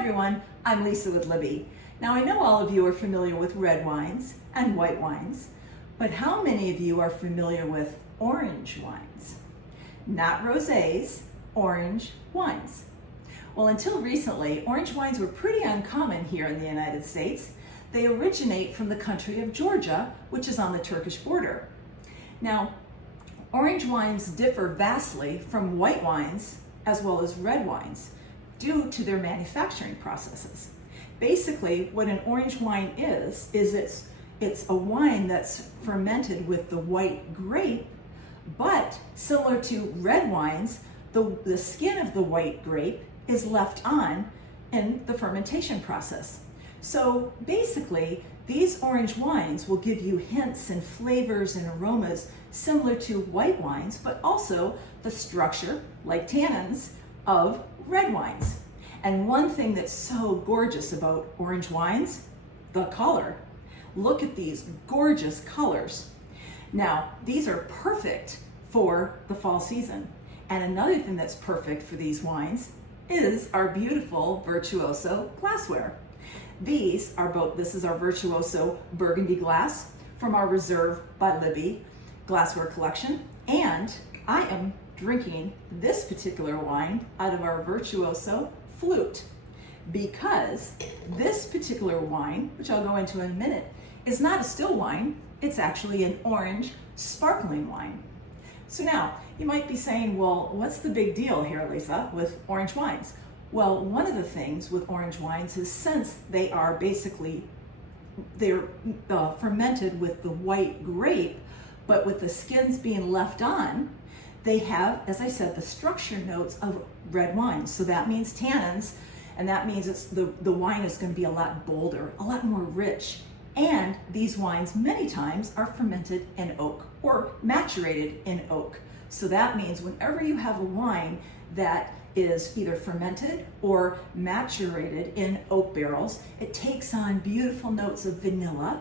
everyone, I'm Lisa with Libby. Now I know all of you are familiar with red wines and white wines, but how many of you are familiar with orange wines? Not rosés, orange wines. Well, until recently, orange wines were pretty uncommon here in the United States. They originate from the country of Georgia, which is on the Turkish border. Now, orange wines differ vastly from white wines as well as red wines due to their manufacturing processes. Basically, what an orange wine is it's a wine that's fermented with the white grape, but similar to red wines, the skin of the white grape is left on in the fermentation process. So basically, these orange wines will give you hints and flavors and aromas similar to white wines, but also the structure, like tannins, of red wines. And one thing that's so gorgeous about orange wines, the color. Look at these gorgeous colors. Now, these are perfect for the fall season. And another thing that's perfect for these wines is our beautiful Virtuoso glassware. This is our Virtuoso Burgundy glass from our Reserve by Libby glassware collection. And I am drinking this particular wine out of our Virtuoso Flute, because this particular wine, which I'll go into in a minute, is not a still wine, it's actually an orange sparkling wine. So now, you might be saying, well, what's the big deal here, Lisa, with orange wines? Well, one of the things with orange wines is since they're fermented with the white grape, but with the skins being left on, they have, as I said, the structure notes of red wine. So that means tannins, and that means the wine is going to be a lot bolder, a lot more rich. And these wines many times are fermented in oak or maturated in oak. So that means whenever you have a wine that is either fermented or maturated in oak barrels, it takes on beautiful notes of vanilla,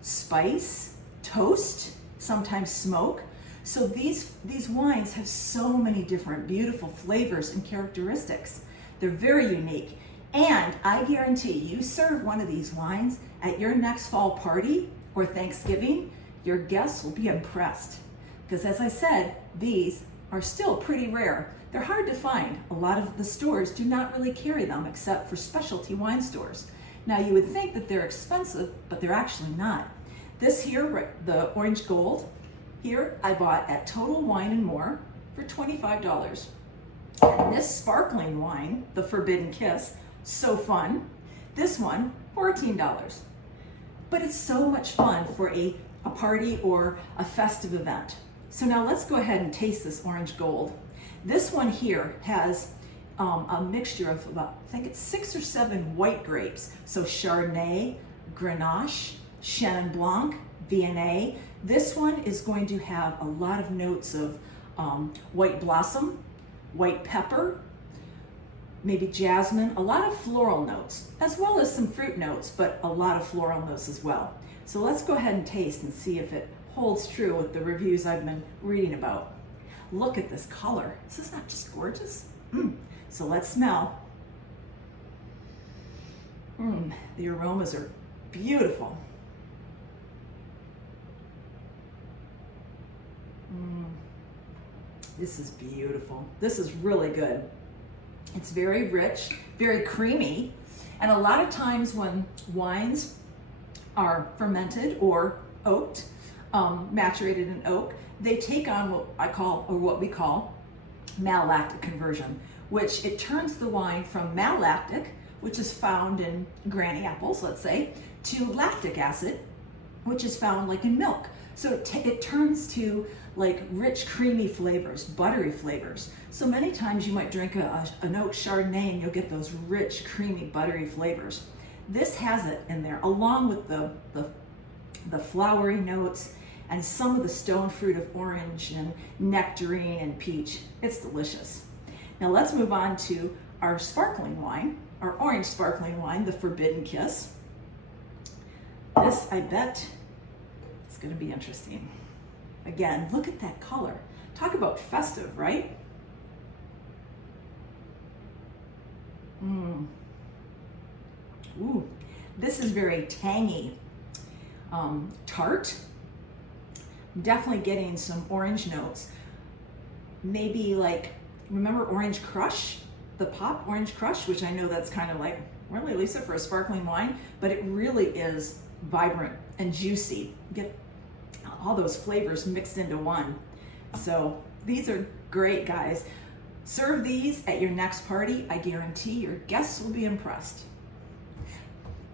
spice, toast, sometimes smoke. So these wines have so many different beautiful flavors and characteristics. They're very unique. And I guarantee you serve one of these wines at your next fall party or Thanksgiving, your guests will be impressed. Because as I said, these are still pretty rare. They're hard to find. A lot of the stores do not really carry them except for specialty wine stores. Now you would think that they're expensive, but they're actually not. This here, the Orange Gold, here I bought at Total Wine & More for $25. And this sparkling wine, the Forbidden Kiss, so fun. This one, $14. But it's so much fun for a party or a festive event. So now let's go ahead and taste this Orange Gold. This one here has a mixture of about, I think it's 6 or 7 white grapes. So Chardonnay, Grenache, Chenin Blanc, Viognier. This one is going to have a lot of notes of white blossom, white pepper, maybe jasmine, a lot of floral notes, as well as some fruit notes, but a lot of floral notes as well. So let's go ahead and taste and see if it holds true with the reviews I've been reading about. Look at this color. This is not just gorgeous. So let's smell. The aromas are beautiful. This is beautiful. This is really good. It's very rich, very creamy, and a lot of times when wines are fermented or oaked, maturated in oak, they take on what we call malolactic conversion, which it turns the wine from malolactic, which is found in granny apples, let's say, to lactic acid, which is found like in milk. So it turns to like rich, creamy flavors, buttery flavors. So many times you might drink an oak Chardonnay and you'll get those rich, creamy, buttery flavors. This has it in there, along with the flowery notes and some of the stone fruit of orange and nectarine and peach. It's delicious. Now let's move on to our sparkling wine, our orange sparkling wine, the Forbidden Kiss. This, I bet, is going to be interesting. Again, look at that color. Talk about festive, right? Ooh, this is very tangy, tart. Definitely getting some orange notes. Maybe like, remember Orange Crush? The Pop Orange Crush, which I know that's kind of like, really, Lisa, for a sparkling wine, but it really is vibrant and juicy. Get all those flavors mixed into one. So these are great, guys. Serve these at your next party. I guarantee your guests will be impressed.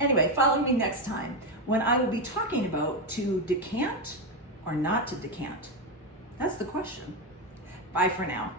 Anyway, follow me next time when I will be talking about to decant or not to decant. That's the question. Bye for now.